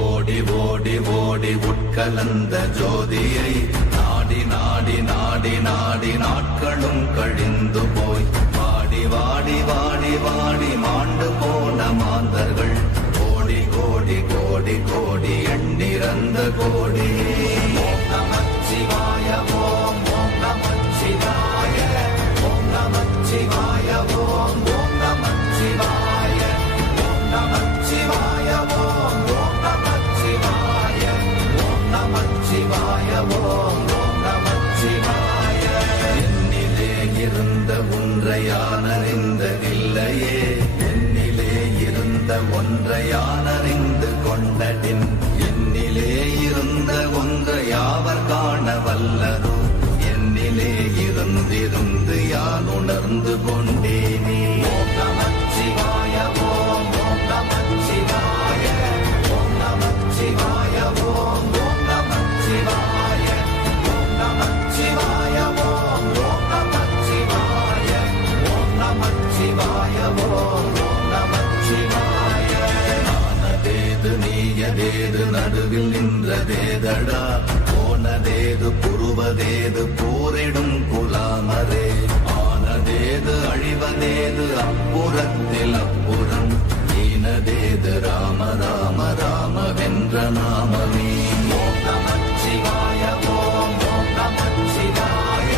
ஓடி ஓடி ஓடி உட்கலந்த ஜோதியை நாடி நாடி நாடி நாடி நாட்களும் கழிந்து போய் வாடி வாடி வாடி வாடி மாண்டு போன மாந்தர்கள் கோடி கோடி கோடி கோடி எண்ணிறந்த கோடி. ஓம் நமச்சிவாய ஓம் ஓம் நமச்சிவாய ஓம் நமச்சிவாய ஓம் ஓம் நமச்சிவாய ஓம் நமச்சிவாய ஓம் ஓம் நமச்சிவாய ஓம் நமச்சிவாய ஓம் ஓம் நமச்சிவாய. என்னிலே இருந்த ஒன்றையானறிந்ததில்லையே என்னிலே இருந்த ஒன்றையானறிந்து கொண்டடின் என்னிலே இருந்த ஒன்றையாவர் காண வல்லரோ என்னிலே இருந்திருந்து யான் உணர்ந்து கொண்டேனே. ஓம் நமச்சிவாய ஓம் ஓம் நமச்சிவாய ஓம் நமச்சிவாய ஓம் ஓம் நமச்சிவாய ஓம் நமச்சிவாய ஓம் ஓம் நமச்சிவாய ஓம் நமச்சிவாய ஓம் ஓம் நமச்சிவாய. நானதேது நீயதேது நடுவில் நின்றதேதடா போனதேது புருவதேது போரிடும் குலாமரே ஆனதேது அழிவதேது அப்புறத்தில் அப்புறம் ஈனதேது ராம ராம ராம வென்ற நாமமே. ஓம் நமச்சிவாய ஓம் ஓம் நமச்சிவாய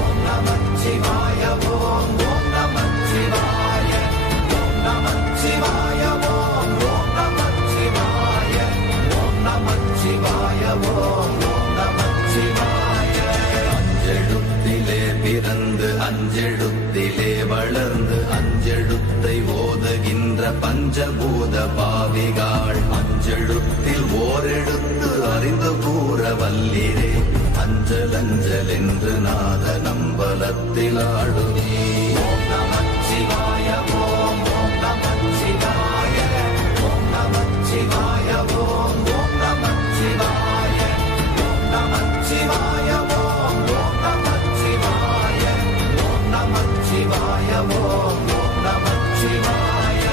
ஓம் நமச்சிவாய ஓம் ஓம் நமச்சிவாய ஓம் நமச்சிவாய ஓம் ஓம் நமச்சிவாய ஓம் நமச்சிவாய ஓம் ஓம் நமச்சிவாய. அஞ்செழுத்திலே பிறந்து அஞ்செழுத்திலே வளர்ந்து அஞ்செழுத்தை ஓதுகின்ற பஞ்சபூத பாவிகாள் அஞ்செழுத்தில் ஓரெழுத்து அறிந்து கூற வல்லிரே அஞ்சல் அஞ்சல் என்று நாத நம்பலத்தில் ஆடுவே. ஓம் நமச்சிவாய ஓம் ஓம் நமச்சிவாய ஓம் நமச்சிவாய ஓம் ஓம் நமச்சிவாய ஓம் நமச்சிவாய ஓம் ஓம் நமச்சிவாய ஓம் நமச்சிவாய ஓம் ஓம் நமச்சிவாய.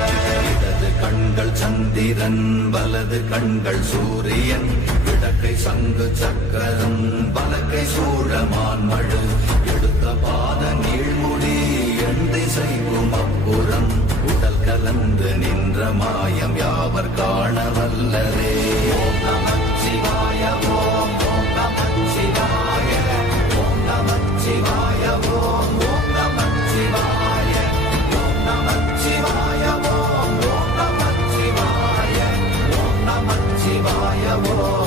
இடது கண்கள் சந்திரன் வலது கண்கள் சூரியன் இடக்கை சங்கு சக்கரம் வலக்கை சூழமான் மழு எடுத்த பாத நீழ்முடி எண் திசைக்கும் அப்புறம் உடல் கலந்து நின்ற மாயம் யாவர் காண வல்லரே. ஓம் நமச்சிவாய ஓம் ஓம் நமச்சிவாய ஓம் நமச்சிவாய ஓம் ஓம் நமச்சிவாய ஓம் நமச்சிவாய ஓம் ஓம் நமச்சிவாய ஓம் நமச்சிவாய ஓம்